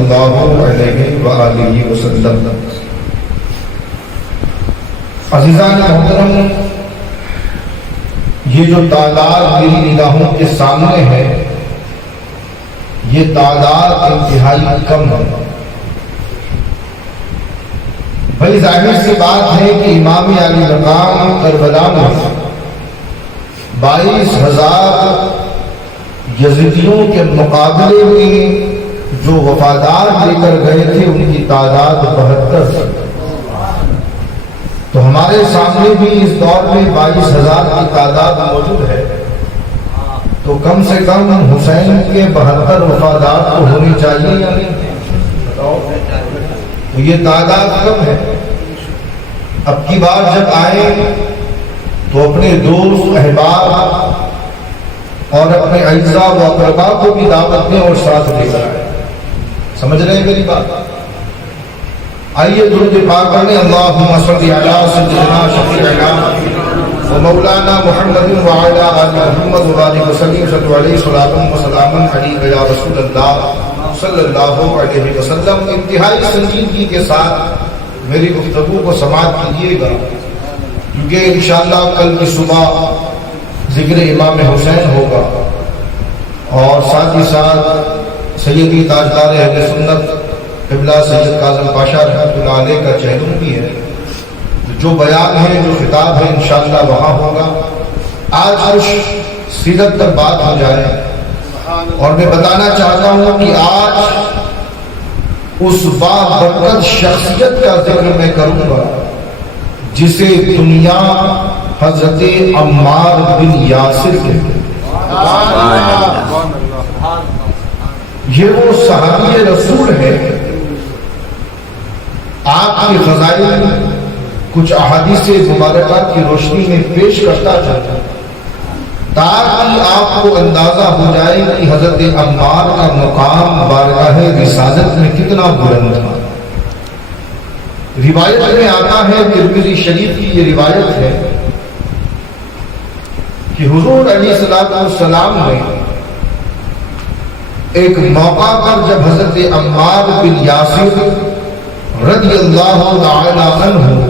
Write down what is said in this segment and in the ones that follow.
اللہ علیہ وآلہ وسلم۔ عزیزان محترم، یہ جو تعداد میری نگاہوں کے سامنے ہے یہ تعداد انتہائی کم ہے۔ بھائی ظاہر سی بات ہے کہ امام علی مقام کربلا میں 22,000 یزیدیوں کے مقابلے میں جو وفادار لے کر گئے تھے ان کی تعداد 72 تھی۔ تو ہمارے سامنے بھی اس دور میں 22,000 کی تعداد موجود ہے، تو کم سے کم حسین کے 72 وفادار تو ہونی چاہیے یا نہیں؟ تو یہ تعداد کم ہے۔ اب کی بار جب آئے تو اپنے دوست احباب اور اپنے اعزاء و اقربا کو بھی دعوت دیں اور ساتھ لے کر آئے۔ سمجھ رہے ہیں میری بات؟ آئیے درود پاک پڑھیں، اللہم صلی علی سیدنا شفیعنا و مولانا محمد وعلی آل محمد وبارک وسلم، صلی علیہ وسلم وسلام علیہ یا رسول اللہ صلی اللہ علیہ وسلم۔ انتہائی سنجیدگی کے ساتھ میری گفتگو کو سماعت کیجیے گا، کیونکہ انشاءاللہ کل کی صبح ذکر امام حسین ہوگا اور ساتھ ہی ساتھ سیدی تاجدار اہل سنت قبلہ سید کاظم پاشا رحمۃ اللہ علیہ کا چہلم بھی ہے۔ جو بیان ہے، جو خطاب ہے، انشاءاللہ وہاں ہوگا۔ آج کچھ سیرت پر بات ہو جائے اور میں بتانا چاہتا ہوں کہ آج اس بابرکت شخصیت کا ذکر میں کروں گا جسے دنیا حضرت عمار بن یاسر کہتے ہیں۔ یہ وہ صحابی رسول ہے۔ آپ کی فضائل کچھ احادیث مبارکہ کی روشنی میں پیش کرتا چلتا تاکہ آپ کو اندازہ ہو جائے کہ حضرت عمار کا مقام بارگاہ رسالت میں کتنا بلند تھا۔ روایت میں آتا ہے، ترمذی شریف کی یہ روایت ہے کہ حضور علیہ السلام نے ایک موقع پر جب حضرت عمار بن یاسر رضی اللہ تعالی عنہ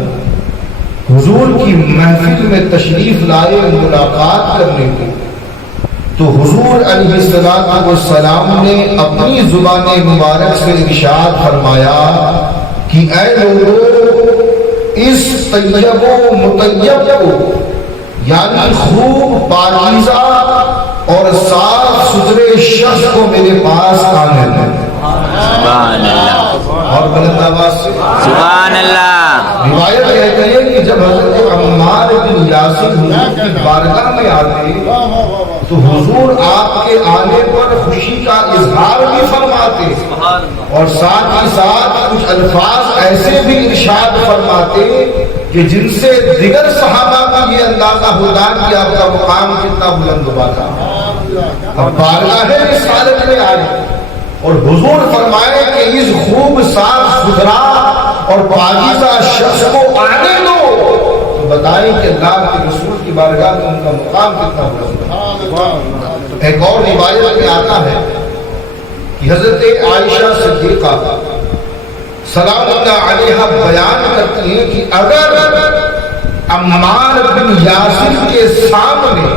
حضور کی محفل میں تشریف لائے ملاقات کرنے کو، تو حضور علیہ السلام نے اپنی زبان مبارک سے ارشاد فرمایا کہ اے لوگوں، اس طیب و مطیب کو یعنی خوب پاکیزہ اور صاف ستھرے شخص کو میرے پاس آنے دیں۔ سبحان اللہ، اور بلند آواز سے سبحان اللہ۔ روایت کہتی ہے کہ جب حضرت عمار بن یاسر حضور کی بارگاہ میں آتے تو حضور آپ کے آنے پر خوشی کا اظہار بھی فرماتے اور ساتھ ہی ساتھ کچھ الفاظ ایسے بھی ارشاد فرماتے کہ جن سے دیگر صحابہ کا یہ اندازہ ہوتا کہ آپ کا مقام کتنا بلند ہوا تھا۔ اب بارگاہ رسالت میں آئے اور حضور فرمائے کہ اس خوب صاف ستھرا اور پاکیزہ شخص کو آنے دو، تو بتائیں کہ اللہ کے رسول کی بارگاہ میں ان کا مقام کتنا بلند ہے۔ ایک اور روایت میں آتا ہے کہ حضرت عائشہ صدیقہ سلام اللہ علیہا بیان کرتی ہیں کہ اگر عمار بن یاسر کے سامنے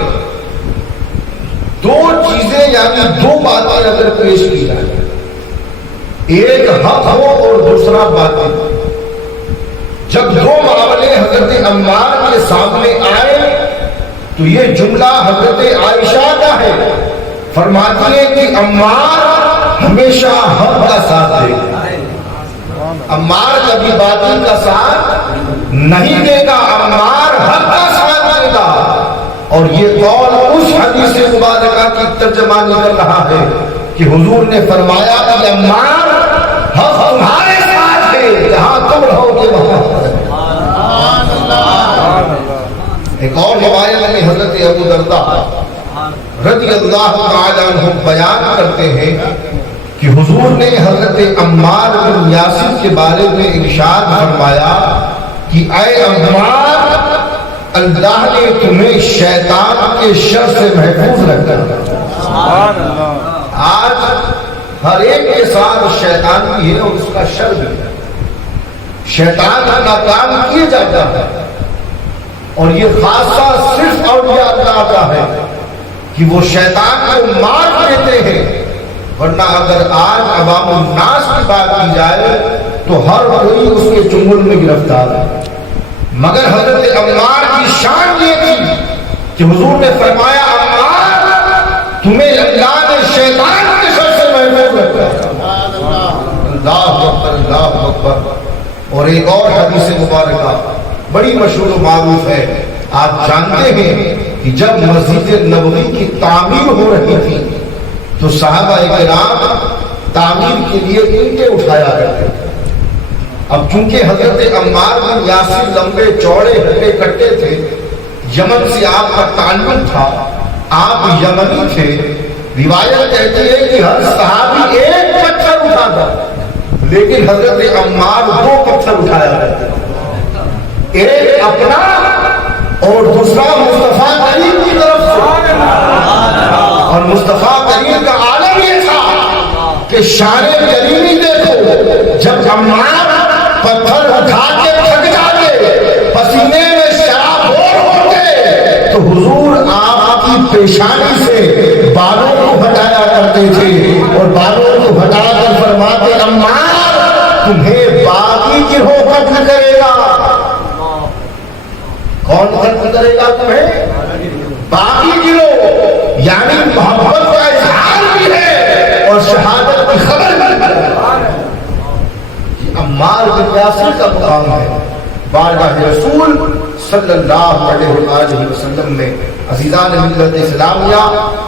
دو چیزیں یعنی دو باتیں اگر پیش کی جائیں، ایک حق ہو اور دوسرا باطل، جب دو معاملے حضرت عمار کے سامنے آئے تو یہ جملہ حضرت عائشہ کا ہے، فرماتی ہے کہ عمار ہمیشہ حق کا ساتھ دے گا، عمار کبھی باطل کا ساتھ نہیں دے گا، عمار حق کا ساتھ دے گا۔ اور یہ قول اس حدیث مبارکہ کی ترجمانی کر رہا ہے کہ حضور نے فرمایا کہ عمار حق تمہارے ساتھ ہے، جہاں تم رہو گے وہاں۔ ایک اور روایت میں حضرت ابو درداء رضی اللہ تعالی عنہ بیان کرتے ہیں کہ حضور نے حضرت عمار بن یاسر کے بارے میں ارشاد فرمایا کہ اے عمار، اللہ نے تمہیں شیطان کے شر سے محفوظ رکھا۔ آج ہر ایک کے ساتھ شیطان بھی ہے اور اس کا شر بھی ہے. شیطان کا کام کیے جاتا ہے اور یہ خاصہ صرف اولیاء اللہ کا ہے کہ وہ شیطان کو مار دیتے ہیں. ورنہ اگر آج عوام الناس کی بات کی جائے تو ہر کوئی اس کے چنگل میں گرفتار ہے. مگر حضرت عمار کی شان یہ تھی کہ حضور نے فرمایا عمار تمہیں اللہ نے شیطان کے شر سے محفوظ رکھا. اللہ اکبر اللہ اکبر. اور ایک اور حدیث مبارکہ بڑی مشہور و معروف ہے. آپ جانتے ہیں کہ جب مسجد نبوی کی تعمیر ہو رہی تھی تو صحابہ کرام تعمیر کے لیے اینٹیں اٹھایا کرتے تھے. اب چونکہ حضرت عمار بن یاسر لمبے چوڑے ہٹے کٹے تھے, یمن سے آپ کا تعلق تھا, آپ یمنی تھے. روایت کہتی ہے کہ ہر صحابی ایک پتھر اٹھاتا لیکن حضرت عمار 2 پتھر اٹھایا کرتے تھے, ایک اپنا اور دوسرا مصطفیٰ کریم کی طرف سے. اور مصطفیٰ کریم کا عالم یہ تھا کہ شان کریمی دیکھو, جب عمار پتھر اٹھا کے تھک جاتے, پسینے میں شرابور ہوتے, تو حضور آپ کی پیشانی سے بالوں کو ہٹایا کرتے تھے اور بالوں کو ہٹا کر فرماتے عمار تمہیں باقی گروہ قتل کرے گا. کون قتل کرے گا تمہیں؟ باقی گروہ, یعنی محبت کا اظہار بھی ہے اور شہادت کی خبر بھی ہے. عمار بن یاسر کا مقام ہے. بارگاہ رسول صلی اللہ علیہ وآلہ وسلم میں عزیزان ملت اسلامیہ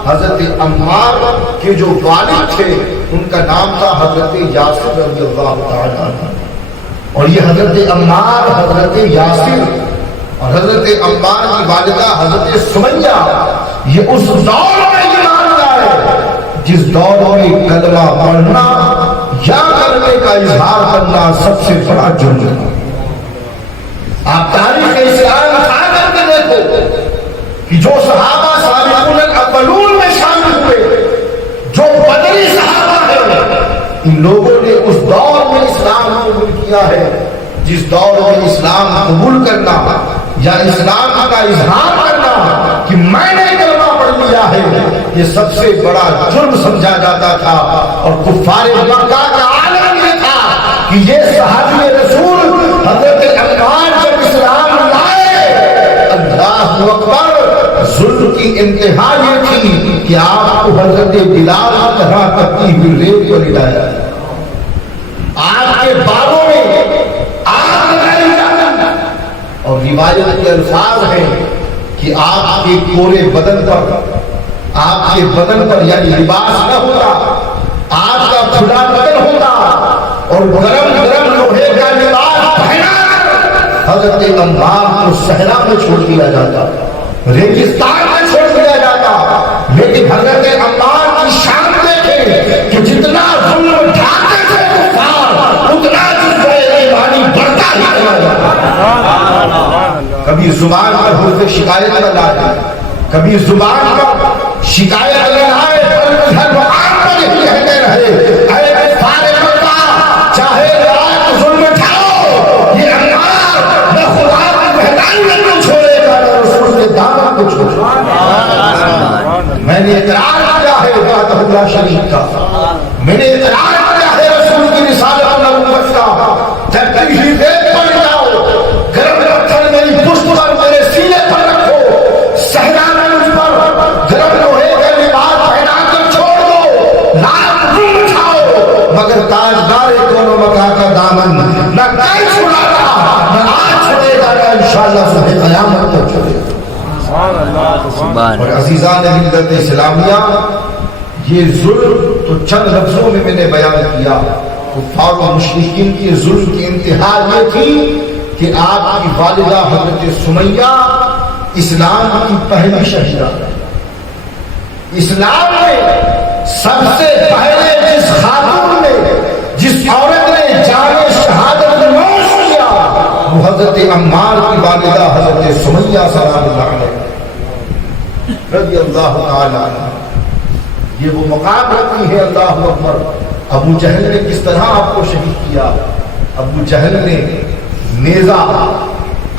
حضرت عمار کے جو والد تھے ان کا نام تھا حضرت یاسر رضی اللہ تعالی عنہ. اور یہ حضرت عمار, حضرت یاسر اور حضرت عمار کی والدہ حضرت سمیہ, یہ اس دور میں ایمان لائے جس دور میں کلمہ پڑھنا یا کرنے کا اظہار کرنا سب سے بڑا جرم ہے. آپ تاریخ اسلام اٹھا کر کے دیکھو کہ جو صحابہ سابقون الاولون میں شامل ہوئے, جو بدری صحابہ ہیں, ان لوگوں نے اس دور میں اسلام قبول کیا ہے جس دور میں اسلام قبول کرنا یا اسلام کا اظہار کرنا کہ میں نے کلمہ پڑھ لیا ہے یہ سب سے بڑا جرم سمجھا جاتا تھا. اور کفار مکہ کا عالم یہ تھا کہ یہ صحابی رسول حضرت عمار جب اسلام لائے, اللہ اکبر, ظلم کی انتہا یہ تھی کہ آپ کو حضرت بلال کی طرح تپتی ہوئی ریت پر لٹایا, آپ کے بالوں میں آگ لگائی جاتی. اور روایت کے الفاظ ہیں کہ آپ کے پورے بدن پر یعنی لباس نہ ہوتا, آپ کا کھلا بدن ہوتا اور گرم لوہے کا لباس پہنا حضرت عمار کو صحرا میں چھوڑ دیا جاتا, ریگستان میں چھوڑ دیا جاتا. لیکن حضرت عمار کی شان دیکھیں کہ جتنا ظلم ڈھاتے تھے کفار اتنا جذبہ ایمانی بڑھتا ہی چلا جاتا. کبھی زبان پر حرف شکایت نہ لائے, کبھی زبان پر شکایت نہ لائے, ہر وقت پر یہی کہتے رہے اے کفار مکہ چاہے رات ظلم اٹھاؤ, یہ عمار نہ خدا کی پہچان کو چھوڑے گا نہ رسول کے دامن کو چھوڑے گا. میں نے اقرار کیا ہے وحدہ اللہ شریک کا, میں نے اقرار کیا ہے رسول کی رسالت اور نبوت کا. جب تکلیف پڑ جاؤ, گرم پتھر میری پشت پر میرے سینے پر رکھو, صحرا میں مجھ پر گرم لوہے کا لباس پہنا کر چھوڑ دو, رات ظلم اٹھاؤ, مگر تاجدار کونوں مکہ کا دامن نہ کل چھڑاتا نہ آج چھڑے گا نہ انشاءاللہ صبح قیامت تک چھڑے گا. اور عزیزان ملت اسلامیہ یہ ظلم تو چند لفظوں میں نے بیان کیا. کفار و مشرکین کی ظلم کی انتہا یہ تھی کہ آپ کی والدہ حضرت سمیہ اسلام کی پہلی شہیدہ. اسلام میں سب سے پہلے جس خاتون نے, جس عورت نے جان شہادت نوش کیا وہ حضرت عمار کی والدہ حضرت سمیہ سلام اللہ علیہ رضی اللہ تعالی عنہ. یہ وہ مقام رکھتی ہے اللہ اکبر ابو جہل نے کس طرح آپ کو شہید کیا؟ ابو جہل نے نیزہ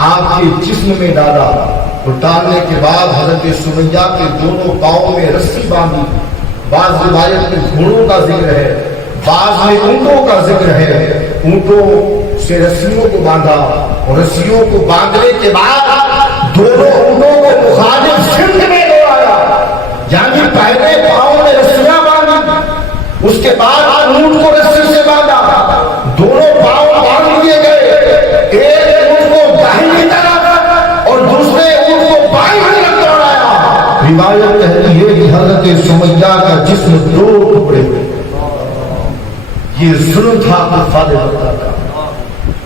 آپ کے جسم میں ڈالا اور ڈالنے کے بعد حضرت سمیہ کے دونوں پاؤں میں رسی باندھی. بعض روایت میں گھوڑوں کا ذکر ہے، بعض میں اونٹوں کا ذکر ہے. اونٹوں سے رسیوں کو باندھا اور رسیوں کو باندھنے کے بعد دونوں اونٹوں کو مخالف سمت میں دوڑایا. یعنی پہلے پاؤں میں رسیاں باندھی، اس کے بعد اونٹ کو رسی سے باندھا. دونوں پاؤں باندھ دیے گئے، ایک اونٹ کو داہنی طرف اور دوسرے اونٹ کو بائیں طرف دوڑایا. روایت کہتی ہے کہ حضرت سمیہ کا جسم دو ٹکڑے ہوئے. یہ ظلم تھا کفار مکہ کا.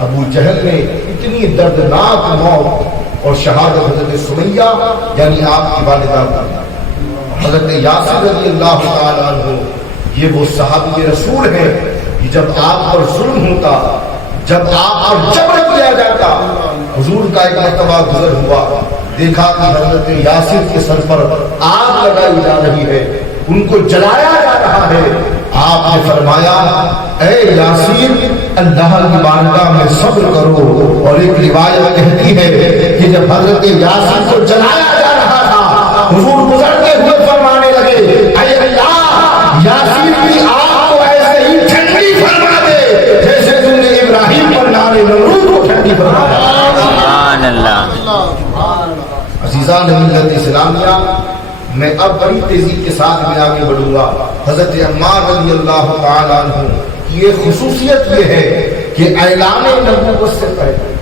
ابو جہل نے اتنی دردناک موت اور شہادت حضرت سمیہ یعنی آپ کی والدہ کا. حضرت یاسر رضی اللہ تعالیٰ عنہ یہ وہ صحابی رسول ہیں کہ جب آپ پر ظلم ہوتا، جب آپ پر جبر کیا جاتا، حضور کا ایک مرتبہ گزر ہوا، دیکھا کہ حضرت یاسر کے سر پر آگ لگائی جا رہی ہے، ان کو جلایا جا رہا ہے. آپ نے فرمایا اے یاسر اللہ کی بارگاہ میں صبر کرو. اور ایک روایت کہتی ہے کہ جب حضرت یاسر کو جلایا جا رہا تھا، حضور گزرتے ہوئے فرمانے لگے اے اللہ یاسر کی آگ کو ایسے ہی ٹھنڈی فرما دے جیسے تم نے ابراہیم پر نار نمرود کو ٹھنڈی فرمایا. سبحان اللہ. عزیزان ملت اسلامیہ، میں اب بڑی تیزی کے ساتھ میں آگے بڑھوں گا. حضرت عمار رضی اللہ تعالیٰ عنہ کی ایک خصوصیت یہ ہے کہ اعلان نبوت سے پہلے،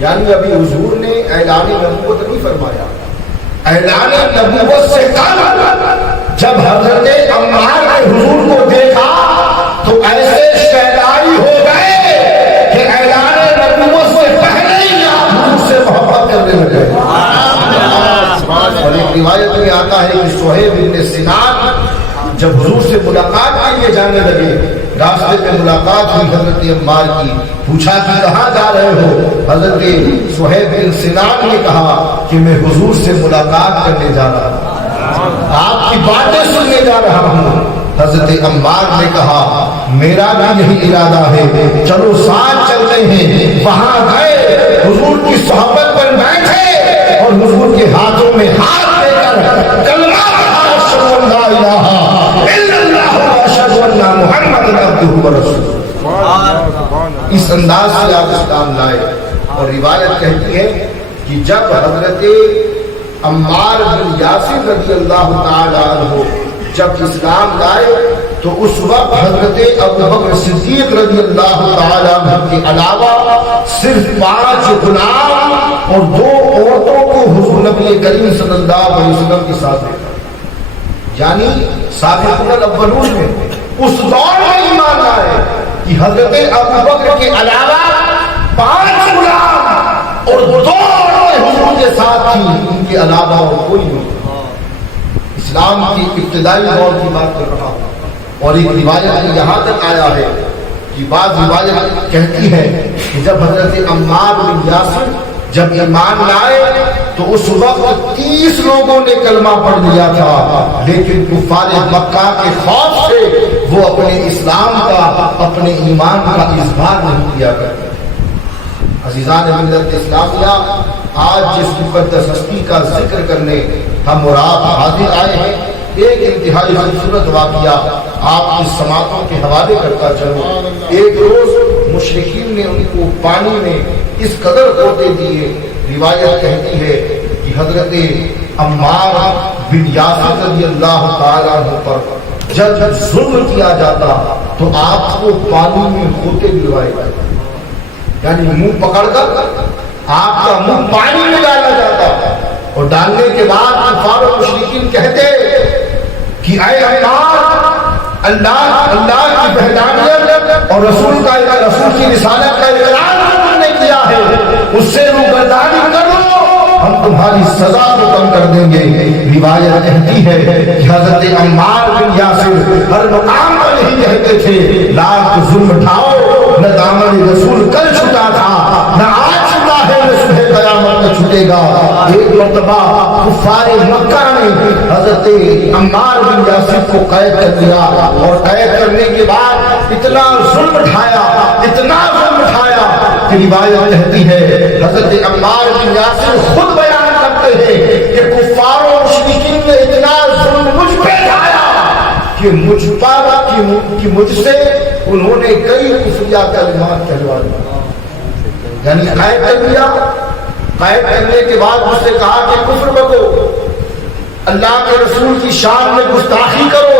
یعنی ابھی حضور نے اعلان نبوت نہیں فرمایا، اعلان نبوت سے قبل جب حضرت عمار نے حضور کو دیکھا تو ایسے شیدائی ہو گئے کہ اعلان نبوت سے پہلے ہی آپ حضور سے محبت کرنے لگے. اور ایک روایت میں آتا ہے کہ صہیب بن سنان جب حضور سے ملاقات کے لیے جانے لگے، راستے میں ملاقات ہوئی حضرت عمار کی. پوچھا کہ کہاں جا رہے ہو؟ حضرت صہیب بن سنان نے کہا کہ میں حضور سے ملاقات کرنے جا رہا ہوں، آپ کی باتیں سننے جا رہا ہوں. حضرت عمار نے کہا میرا بھی یہی ارادہ ہے، چلو ساتھ چلتے ہیں. وہاں گئے، حضور کی صحبت پر بیٹھے اور حضور کے ہاتھوں میں ہاتھ دے کر کلمہ پڑھا، اشہد ان لا الہ الا اللہ و اشہد ان محمد عبدہ و رسولہ. اس انداز سے آپ اسلام لائے. اور روایت کہتی ہے کہ جب حضرت عمار بن یاسر رضی اللہ تعالی عنہ جب اسلام لائے تو اس وقت حضرت ابوبکر صدیق رضی اللہ تعالی عنہ کے علاوہ صرف 5 غلام اور 2 عورتوں کو حضور نبی کریم صلی اللہ علیہ وسلم کے ساتھ دیکھا. یعنی سابقون الاولون میں اس دور میں ایمان لائے کہ حضرت ابوبکر کے علاوہ 5 غلام اور 2 عورتیں حضور کے ساتھ تھیں، ان کے علاوہ اور کوئی نہیں. اسلام کی ابتدائی دور کی بات کر رہا ہوں. اور ایک روایت میں یہاں تک آیا ہے کہ بعض روایت کہتی ہے کہ جب حضرت عمار بن یاسر جب ایمان لائے تو اس وقت 30 لوگوں نے کلمہ پڑھ لیا تھا، لیکن کفار مکہ کے خوف سے وہ اپنے اسلام کا، اپنے ایمان کا اظہار نہیں کیا کرتے. عزیزان ملت اسلامیہ، آج جس مقدس ہستی کا ذکر کرنے ہم اور آپ حاضر آئے ہیں، ایک انتہائی خوبصورت واقعہ آپ کی سماعتوں کے حوالے کرتا چلوں. ایک روز مشرکین نے ان کو پانی میں اس قدر ہوتے دیے، روایت کہتی ہے کہ حضرت عمار بن یاسر رضی اللہ تعالیٰ عنہ پر جب ظلم کیا جاتا تو آپ کو پانی میں ہوتے دلوائے جاتے، یعنی منہ پکڑ کر آپ کا منہ پانی میں ڈالا جاتا. اور ڈالنے کے بعد کفار و مشرکین کہتے کہ اے اللہ کی وحدانیت اور رسول کی رسالت کا اقرار تم نے کیا ہے، اس سے روگردانی کرو، ہم تمہاری سزا کو کم کر دیں گے. روایت کہتی ہے کہ حضرت عمار بن یاسر ہر مقام پر یہی کہتے تھے لاکھ ظلم اٹھاؤ، نہ دامن رسول کل چھٹا تھا، نہ آج چھٹا ہے، نہ صبح قیامت میں چھٹے گا. ایک مرتبہ کفار مکہ نے حضرت عمار بن یاسر کو قید کر دیا اور قید کرنے کے بعد اتنا ظلم ڈھایا، اتنا ظلم ڈھایا کہ روایت کہتی ہے حضرت عمار بن یاسر خود بیان کرتے ہیں کہ کفار و مشرکین نے اتنا ظلم مجھ پہ ڈھایا کہ مجھ سے انہوں نے کئی کفریہ کلمات کہلوا دیا، یعنی قید کر لیا۔ قید کرنے کے بعد مجھ سے کہا کہ کفر بکو، اللہ کے رسول کی شان میں گستاخی کرو،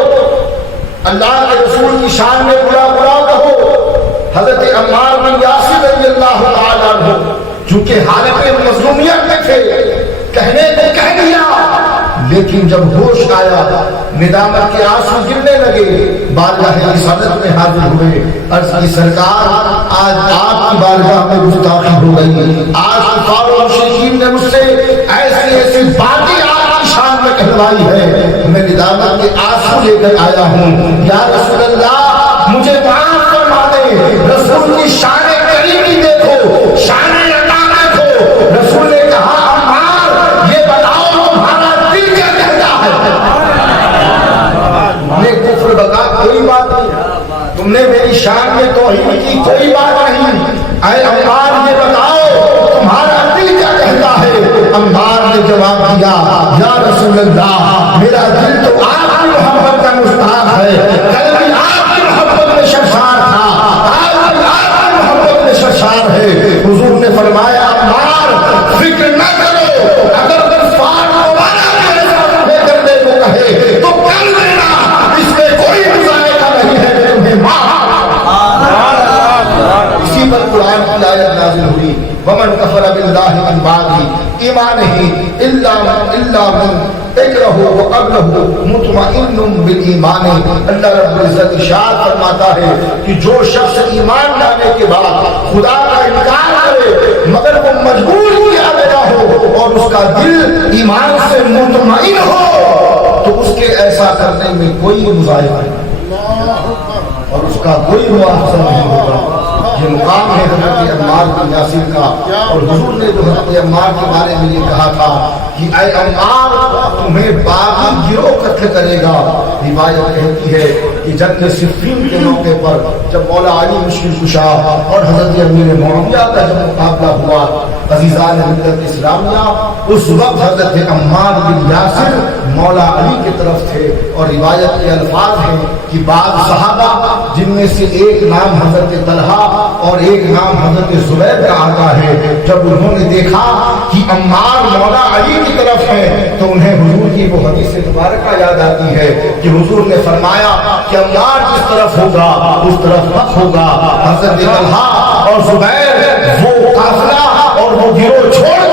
اللہ کے رسول کی شان میں برا برا کہو۔ حضرت عمار بن یاسر رضی اللہ تعالیٰ عنہ چونکہ حالت مظلومیت میں تھے، کہنے کو کہہ دیا، لیکن جب ہوش آیا ندامت کے آنسو گرنے لگے، بارگاہ رسالت میں حاضر ہوئے، عرض کی سرکار آج آپ کی بارگاہ میں گستاخی ہو گئی، آج کفار و مشرکین نے مجھ سے ایسی ایسی باتیں آپ کی شان میں کہلوائی ہے، میں ندامت کے آنسو لے کر آیا ہوں، یا رسول اللہ مجھے معاف فرما دے۔ رسول کی شان کریمی دیکھو، شان عطا دیکھو۔ رسول نے کہا عمار یہ بتاؤ تمہارا دل کیا کہتا ہے؟ نے کفر بکا کوئی بات نہیں، تم نے میری شان میں توہین کی کوئی بات نہیں، اے عمار یہ بتاؤ تمہارا دل کیا کہتا ہے؟ عمار نے جواب دیا یا رسول اللہ میرا دل تو آپ کی محبت کا مشتاق ہے، کل بھی آپ کی محبت میں سرشار تھا، آج بھی آپ کی محبت میں سرشار ہے۔ حضور نے فرمایا عمار فکر نہ کرو، اگر غفار دوبارہ میرے کرنے کو کہے تو کر دینا، اس میں کوئی مذائقہ نہیں ہے کہ تمہیں معاف۔ اسی پر قرآن کی آیت نازل ہوئی ومن کفر باللہ من بعد ایمانہ الا من اکرہ وقلبہ مطمئن بالایمان۔ اللہ رب العزت ارشاد فرماتا ہے کہ جو شخص ایمان لانے کے بعد خدا کا انکار کرے مگر وہ مجبور کیا گیا ہو اور اس کا دل ایمان سے مطمئن ہو تو اس کے ایسا کرنے میں کوئی مذائقہ نہیں اور اس کا کوئی مواخذہ نہیں ہوگا۔ یہ مقام ہے حضرت عمار بن یاسر کا، اور حضور نے جو حضرت عمار کے بارے میں یہ کہا تھا کہ اے عمار تمہیں باغی گروہ قتل کرے گا۔ روایت کہتی ہے کہ جنگ صفین کے موقع پر جب مولا علی مشکل کشا اور حضرت امیر معاویہ کا جب مقابلہ ہوا عزیزان ملت اسلامیہ، اس وقت حضرت عمار بن یاسر مولا علی کی طرف تھے، اور روایت کے الفاظ ہیں کہ بعض صحابہ جن میں سے ایک نام حضرت طلحہ اور ایک نام حضرت زبیر کا آتا ہے، جب انہوں نے دیکھا کہ عمار مولا علی کی طرف ہے تو انہیں حضور کی وہ حدیث مبارکہ یاد آتی ہے کہ حضور نے فرمایا کہ عمار جس طرف ہوگا اس طرف مت ہوگا۔ حضرت طلحہ اور زبیر وہ قافلہ اور وہ گروہ چھوڑ